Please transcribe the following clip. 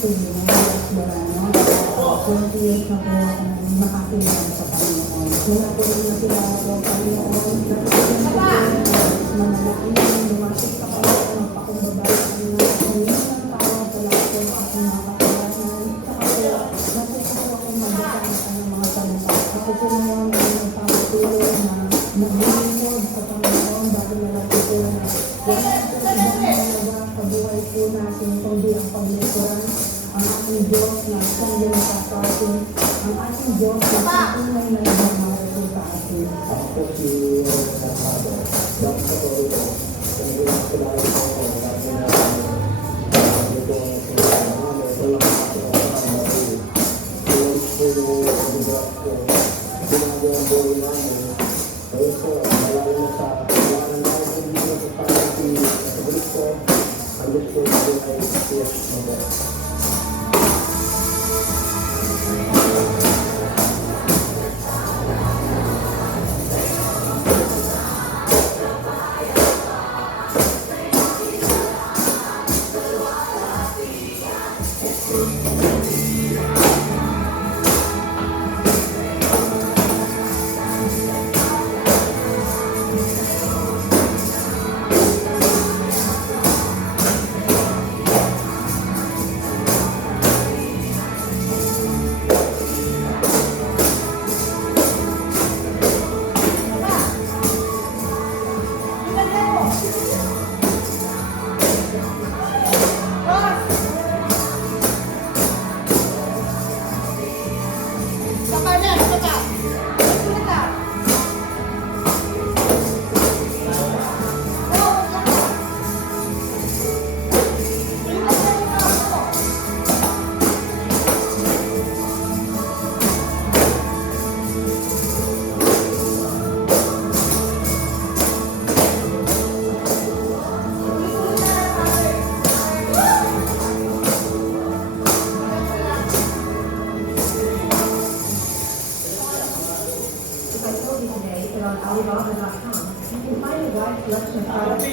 sige, wala no? 20 years na po akong nakakilala sa Panginoon. Mula po nung nakilala ko ang Panginoon, nakikita ko na manalangin, lumasok sa Panginoon, magpakumbaba sa Panginoon, humingi ng tawad sa lahat po ng aking mga kasalanan. Saka po, natuto po akong magbasa ng mga salita. Ako po ngayon ay nagpapatuloy na naglilingkod sa Panginoon dahil nalang po na wala po ibang malaga sa buhay po natin kundi ang paglingkuran ang ating Diyos na siyang ginagawa ang ating Diyos na tunay na nagmamahal sa atin. Ako si Fernando. Dapat sa tuloy ko. Kung ginagawa ko ako, dapat na ito ang sinasama. Ito lang ako ang pangalaman. Tuloy ko yung pagbigas ko. Ginagawa ang buhay namin. Kaya so, malayo na sa kailangan na ako dito sa pangalaman. Sa balik ko, ang gusto ko ay yes, mabay. Alibaba.com. You can find a wide selection of products.